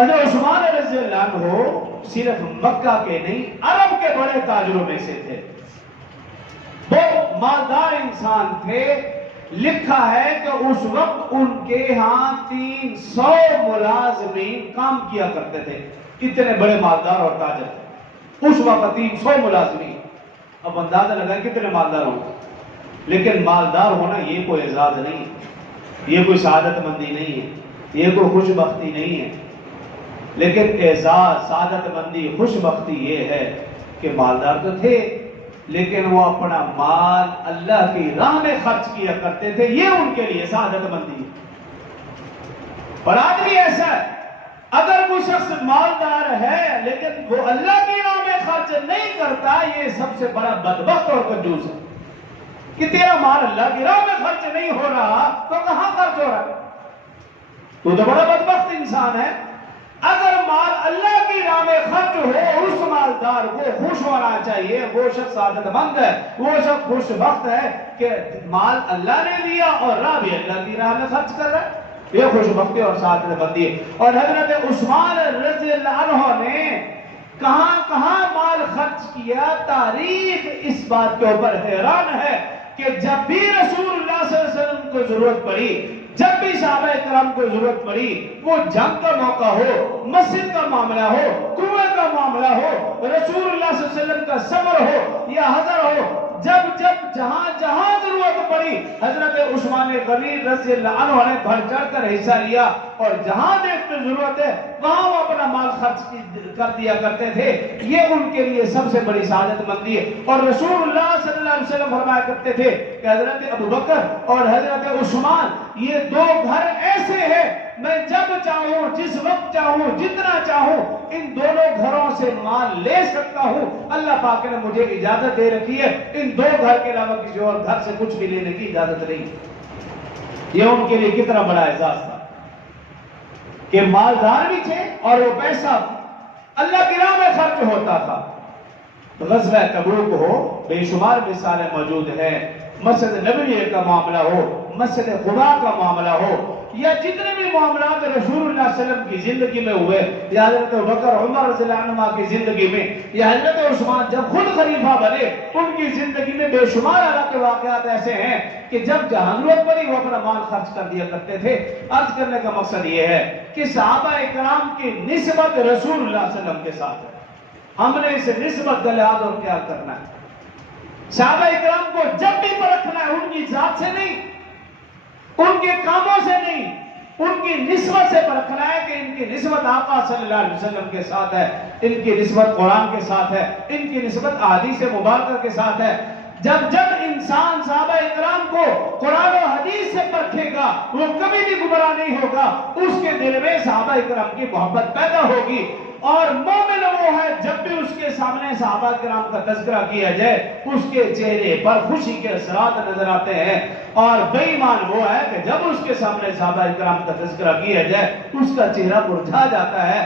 حضرت عثمان رضی اللہ عنہ صرف مکہ کے نہیں عرب کے بڑے تاجروں میں سے تھے، وہ مالدار انسان تھے۔ لکھا ہے کہ اس وقت ان کے ہاں 300 ملازمین کام کیا کرتے تھے، اتنے بڑے مالدار اور تاجر تھے اس وقت 300 ملازمین۔ اب اندازہ لگائیں کتنے مالدار ہوں گے۔ لیکن مالدار ہونا یہ کوئی اعزاز نہیں ہے، یہ کوئی سعادت مندی نہیں ہے، یہ کوئی خوش بختی نہیں ہے۔ لیکن اعزاز، سعادت مندی، خوش بختی یہ ہے کہ مالدار تو تھے لیکن وہ اپنا مال اللہ کی راہ میں خرچ کیا کرتے تھے، یہ ان کے لیے سعادت مندی ہے۔ اور آج بھی ایسا ہے، اگر کوئی شخص مالدار ہے لیکن وہ اللہ کی راہ میں خرچ نہیں کرتا، یہ سب سے بڑا بدبخت اور کنجوس ہے کہ تیرا مال اللہ کی راہ میں خرچ نہیں ہو رہا تو کہاں خرچ ہو رہا ہے؟ تو بڑا بدبخت انسان ہے۔ اگر مال اللہ کی راہ میں خرچ ہو، اس مالدار کو خوش ہونا چاہیے، وہ شخص سعادت مند ہے، وہ شخص خوش بخت ہے کہ مال اللہ نے دیا اور راہ بھی اللہ کی راہ میں خرچ کر رہا ہے، یہ خوش بختی اور سعادت مندی ہے۔ اور حضرت عثمان رضی اللہ عنہ نے کہاں کہاں مال خرچ کیا، تاریخ اس بات کے اوپر حیران ہے کہ جب بھی رسول اللہ صلی اللہ علیہ وسلم کو ضرورت پڑی، جب بھی صحابہ کرام کو ضرورت پڑی، وہ جنگ کا موقع ہو، مسجد کا معاملہ ہو، کنویں کا معاملہ ہو، رسول اللہ صلی اللہ علیہ وسلم کا سفر ہو یا حضر ہو، جب جہاں جہاں ضرورت پڑی، حضرت عثمان غنی رضی اللہ عنہ نے بڑھ چڑھ کر حصہ لیا، اور جہاں دیکھتے ضرورت ہے وہاں وہ اپنا مال خرچ کر دیا کرتے تھے۔ یہ ان کے لیے سب سے بڑی سعادت مندی ہے۔ اور رسول اللہ صلی اللہ علیہ وسلم فرمایا کرتے تھے کہ حضرت ابوبکر اور حضرت عثمان یہ دو گھر ایسے ہیں، میں جب چاہوں، جس وقت چاہوں، جتنا چاہوں ان دونوں گھروں سے مال لے سکتا ہوں۔ اللہ پاک نے مجھے اجازت دے رکھی ہے، ان دو گھر کے علاوہ کسی اور گھر سے کچھ بھی لینے کی اجازت نہیں۔ یہ ان کے لیے کتنا بڑا اعزاز تھا کہ مالدار بھی تھے اور وہ پیسہ اللہ کی راہ میں خرچ ہوتا تھا۔ غزوہ تبوک ہو، بے شمار مثالیں موجود ہیں، مسجد نبوی کا معاملہ ہو، مسجد خدا کا معاملہ ہو، یا جتنے بھی معاملات رسول اللہ صلی اللہ علیہ وسلم کی زندگی میں ہوئے، یا حضرت ابوبکر عمر رضی اللہ عنہ کی زندگی میں، یا حضرت عثمان جب خود خلیفہ بنے ان کی زندگی میں بے شمار اللہ کے واقعات ایسے ہیں کہ جب جہاں ضرورت پڑی وہ اپنا مال خرچ کر دیا کرتے تھے۔ عرض کرنے کا مقصد یہ ہے کہ صحابہ کرام کی نسبت رسول اللہ صلی اللہ علیہ وسلم کے ساتھ ہے، ہم نے اسے نسبت کا لحاظ اور خیال کرنا ہے۔ صحابہ اکرام کو جب بھی پرکھنا ہے ان کی ذات سے نہیں، ان کے کاموں سے نہیں، ان کی نسبت سے پرکھنا ہے کہ ان کی نسبت آقا صلی اللہ علیہ وسلم کے ساتھ ہے، ان کی نسبت قرآن کے ساتھ ہے، ان کی نسبت احادیث مبارکہ کے ساتھ ہے۔ جب انسان صحابہ اکرام کو قرآن و حدیث سے پرکھے گا وہ کبھی بھی گمراہ نہیں ہوگا، اس کے دل میں صحابہ اکرام کی محبت پیدا ہوگی۔ اور مومن وہ ہے جب بھی اس کے سامنے صحابہ کرام کا تذکرہ کیا جائے اس کے چہرے پر خوشی کے اثرات نظر آتے ہیں، اور بے ایمان وہ ہے کہ جب اس کے سامنے صحابہ کرام کا تذکرہ کیا جائے اس کا چہرہ مرجھا جاتا ہے۔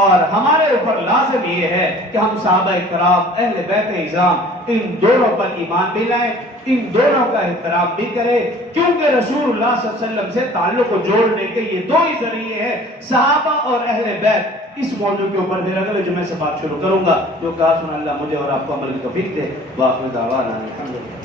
اور ہمارے اوپر لازم یہ ہے کہ ہم صحابہ کرام، اہل بیت اعظام، ان دونوں پر ایمان بھی لائیں، ان دونوں کا احترام بھی کرے، کیونکہ رسول اللہ صلی اللہ علیہ وسلم سے تعلق کو جوڑنے کے یہ دو ہی ذریعے ہیں، صحابہ اور اہل بیت۔ اس موضوع کے اوپر پھر اگلے جمعے سے بات شروع کروں گا۔ جو کہا سنا اللہ مجھے اور آپ کو عمل کی توفیق دے۔ وآخر دعوانا الحمدللہ۔